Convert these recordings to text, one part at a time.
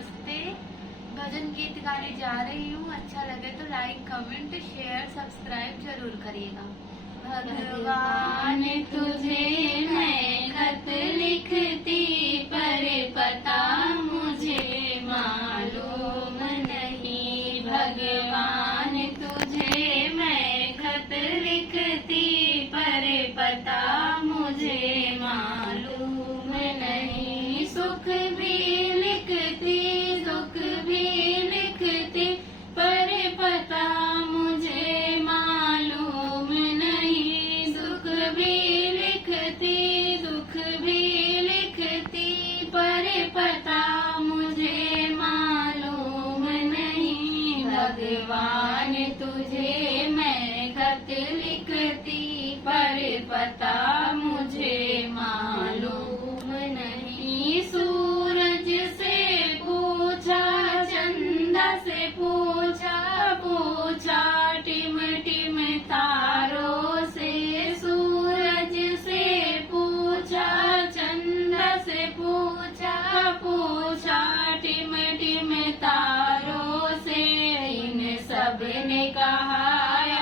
नमस्ते। भजन गीत गाने जा रही हूँ। अच्छा लगे तो लाइक, कमेंट, शेयर, सब्सक्राइब जरूर करिएगा। भगवान तुझे मैं खत लिखती, पर पता मुझे मालूम नहीं। भगवान तुझे मैं खत लिखती, पर पता मुझे मालूम नहीं। सुख भी लिखती, दुख भी लिखती, पर पता मुझे मालूम नहीं। सुख भी लिखती, दुख भी लिखती, पर पता मुझे मालूम नहीं। भगवान तुझे मैं खत लिखती, पर पता मुझे मालूम नहीं। सूरज से पूछा, चंदा से पूछा, पूछा टिम टिम तारों से। सूरज से पूछा, चंदा से पूछा, पूछा टिम टिम तारों से। इन सब ने कहा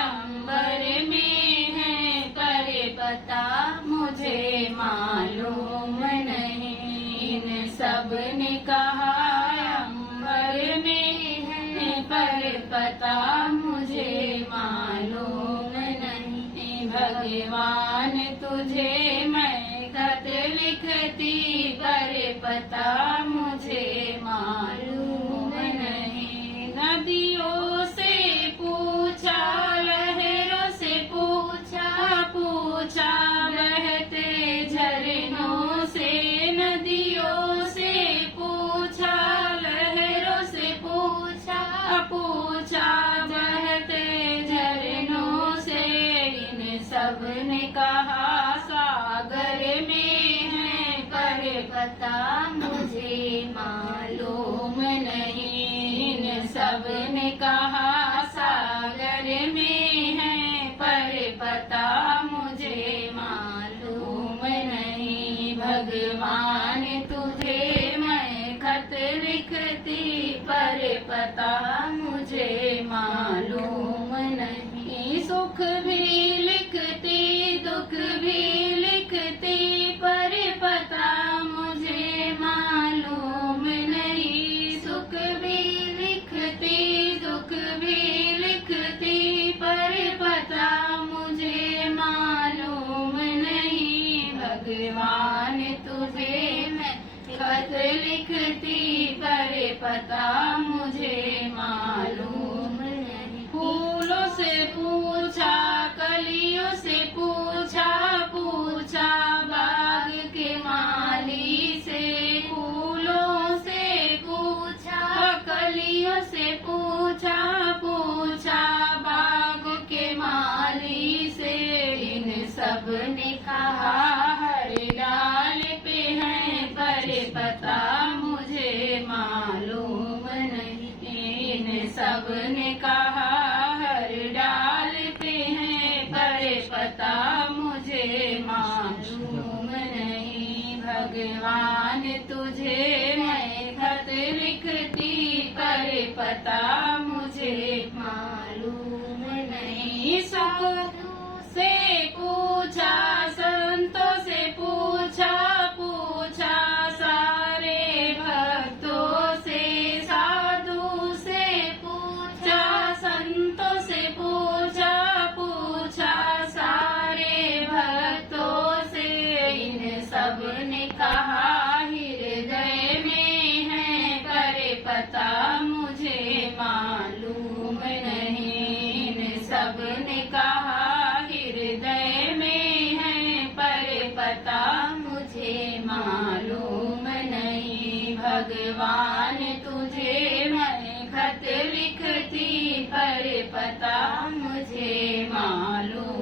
अंबर में है, पर पता मुझे मालूम नहीं। इन सब ने कहा अंबर में है, पर पता मुझे मालूम नहीं। भगवान तुझे मैं खत लिखती, पर पता मुझे मालूम नहीं। नदियों से पूछा, लहरों से पूछा, पूछा बहते झरनों से। नदियों से पूछा, लहरों से पूछा, पूछा बहते झरनों से। इन सब ने कहा सागर में है, पर पता मुझे मालूम नहीं। इन सब ने कहा सागर में है, पर पता मुझे मालूम नहीं। भगवान तुझे मैं खत लिखती, पर पता मुझे मालूम नहीं। सुख भी लिखती, दुख भी लिखती, पर पता मुझे मालूम नहीं। सुख भी लिखती, दुख भी लिखती, पर पता मुझे मालूम नहीं। भगवान तुझे मैं खत लिखती, पर पता मुझे मालूम नहीं। फूलों से पूछा, कलियों से पूछा, पूछा बाग के माली से। फूलों से पूछा, कलियों से पूछा, पूछा बाग के माली से। इन सब ने कहा हर डाल पे है, पर पता मुझे मालूम नहीं। इन सब ने कहा हर डाल पे है, पर पता मुझे मालूम नहीं। भगवान तुझे मैं खत लिखती, पर पता मुझे मालूम नहीं। साधु से पूछा, संतों से पूछा, पूछा सारे भक्तों से। साधु से पूछा, संतों से पूछा, पूछा सारे भक्तों से। इन सब ने कहा हृदय में है, पर पता मुझे मालूम नहीं। इन सब ने कहा हृदय में है, पर पता मुझे मालूम नहीं। भगवान तुझे मैं खत लिखती, पर पता मुझे मालूम